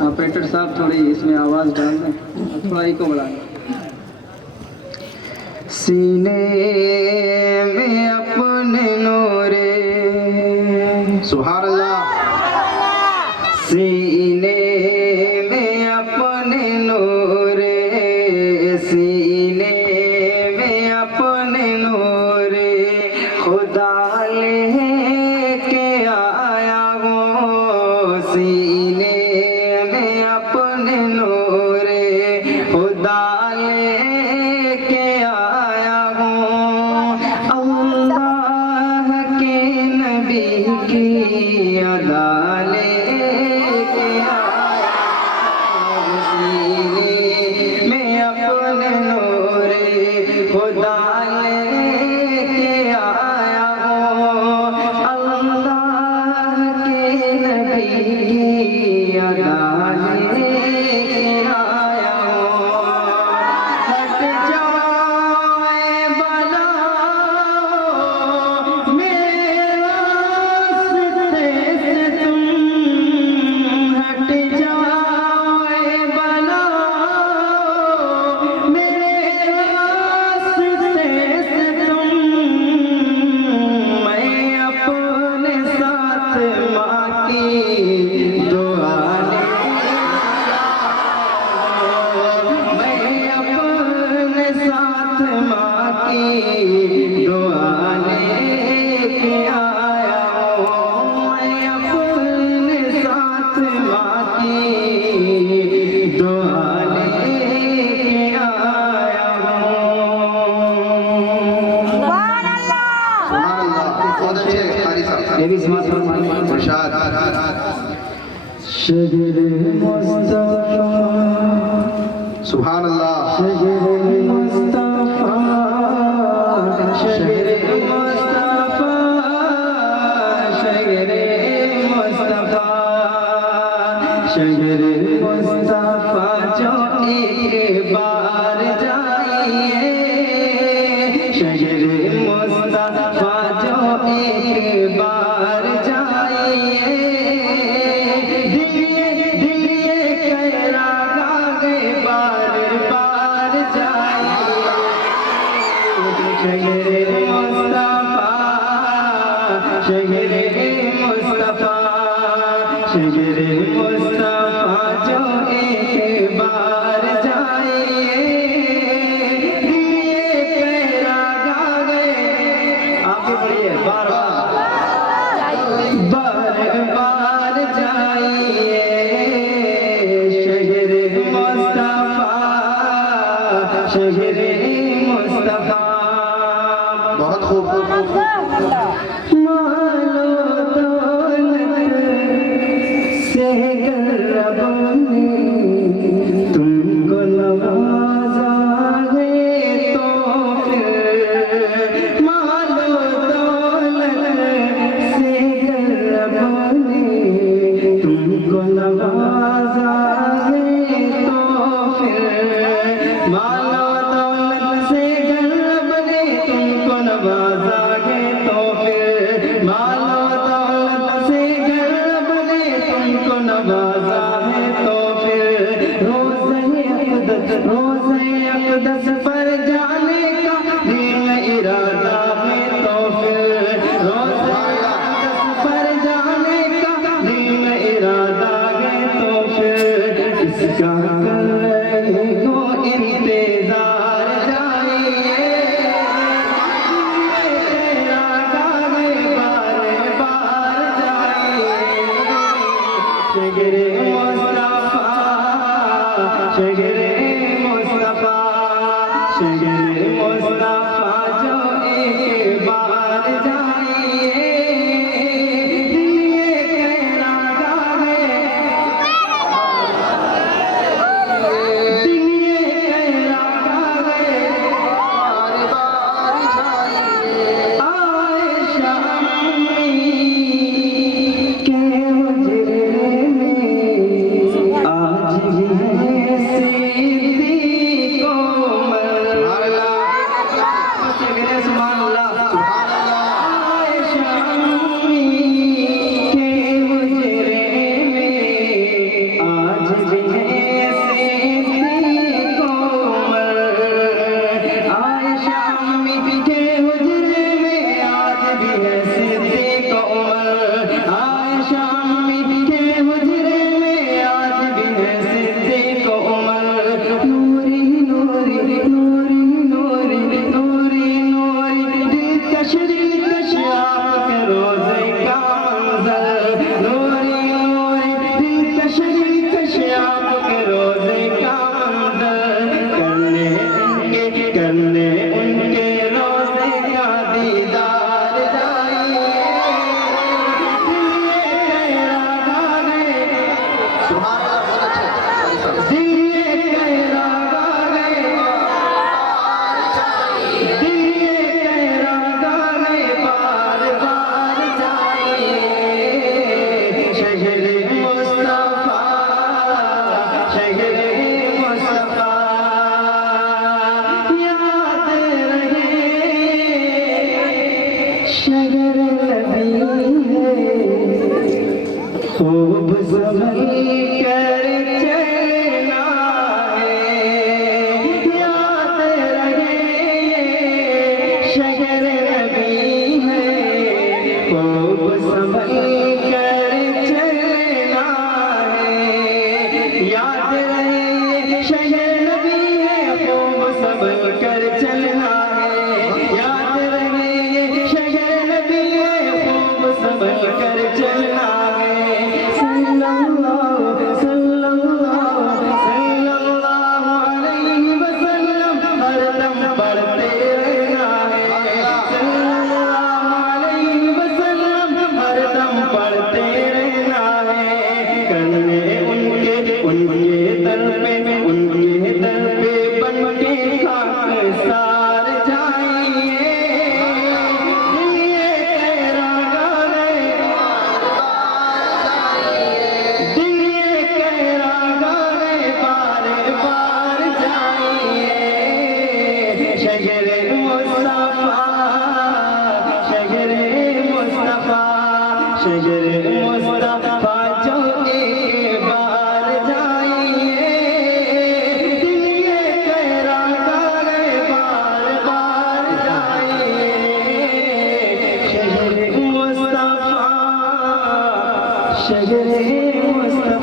Operator साहब थोड़ी इसमें आवाज़ डाल दें, थोड़ा इको बढ़ा दें। सीने में अपने नूरे, सुभान अल्लाह। सीने में अपने नूरे, सीने में अपने नूरे खुदा लेके आया हूँ। सीने में अपने नूरे खुदा लेके आया हूँ। अल्लाह के नबी की अदा लेके आया हूँ। सीने में अपने नूरे खुदा लेके आया हूँ। अल्लाह के नबी की अदा लेके आया हूँ। हट जाए बलाओ मेरे रास्ते से तुम, हट जाए बलाओ मेरे रास्ते से तुम। मैं अपने साथ माँ की दुआ मैं अपने साथ माँ की दुआ लेके आया हूँ। मैं अपने साथ माँ की दुआ लेके आया हूँ। सुभान अल्लाह। बहुत अच्छे कारी साहब। ये भी समाज फरमाने इरशाद। शजर मुस्तफा, सुभान अल्लाह। शजर मुस्तफा, शजर मुस्तफा, शजर मुस्तफा, शजर मुस्तफा जो एक बार जाइए, शजर मुस्तफा जो एक बार जाइए, दिल ये कहरा गागे बार बार जाइए। शजर मुस्तफा, शजर मुस्तफा, शजर मुस्तफा जो एक बार जाइए, दिल ये कहरा गागे, आगे बढ़िए, बार बार जाइए। शजर मुस्तफा, शजर मुस्तफा। बहुत खूब। मालो दौलत से रब ने तुमको नवाजा है तो फिर, मालो दौलत से रब ने तुमको नवाजा है तो फिर, मालो दौलत से रब ने तुमको नवाजा है तो फिर, मालो दौलत से रब ने तुमको नवाजा है तो फिर, रोज़े अक़दस पर जाने का दिल इरादा है तो फिर, रोज़े अक़दस पर जाने का दिल इरादा है तो फिर, इसका कर रहे हो इंतजार जाइए। तेरा गावे बार बार जाइए। शजर मुस्तफा, शजर मुस्तफा, शजर मुस्तफा जो एक बार जाइए, दिल ये कहना गावे, दिल ये कहना गावे बार बार जाइए। आयशा अम्मी के हुजरे में खूब संभल कर चलना है, याद रहे ये शहर नबी है। खूब संभल कर चलना है, याद रहे ये शहर नबी है। खूब संभल कर चलना है, याद रहे ये शहर नबी है। खूब संभल कर चलना है। सल्लल्लाहु अलैहि वसल्लम हरदम पढ़ते रहना है। सल्लल्लाहु अलैहि वसल्लम हरदम पढ़ते रहना है। करने उनके दर पे बन के खाकसार जाइए। दिए तेरा गाने, दिए तेरा गाने बार बार जाइए। शहर मुस्तफा, शहर मुस्तफा, शहर मुस्तफा जो एक बार जाइए। दिए तेरा गाने बार बार जाइए। शहर मुस्तफा, शहर मुस्तफा।